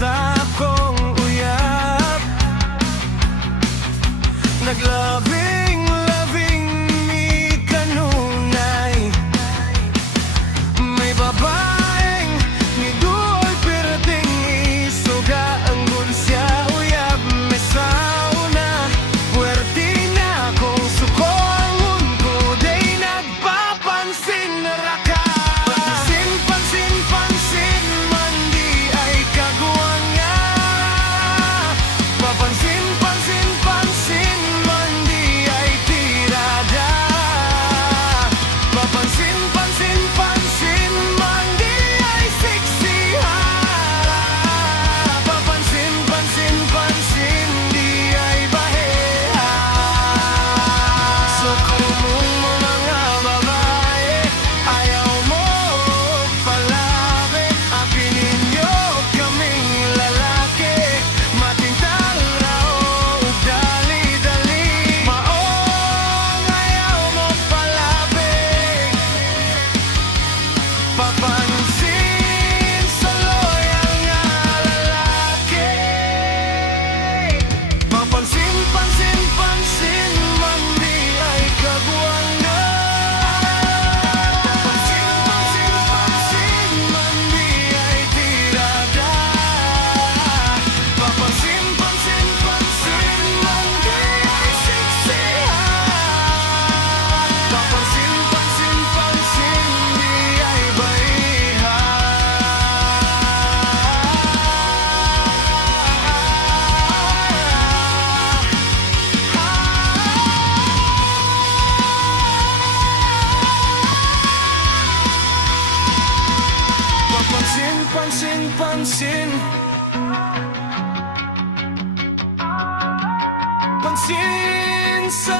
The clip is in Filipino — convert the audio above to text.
Sa akong uyab, naglabing mi kanunay. May babaeng ni duol perting isuga ang gulsya uyab. May sauna puwerte na kung suko ang unko day nagpapansin na raka. Pansin, pansin man di ay kaguwang nga. Papansin, pansin man di ay tirada. Papansin, pansin man di ay siksihan. Papansin, pansin di ay baheha. So kung mga babae ayaw mo palabi, apinin niyo kaming lalaki. Matintal raw dali-dali. Maong ayaw mo palabi, papansin sa loyal nga lalaki. Papansin, pansin man di ay kaguwang na. Papansin, pansin man di ay tirada. Papansin, pansin man di ay siksihan. Papansin, di ay bahiha. Pansin pansin sa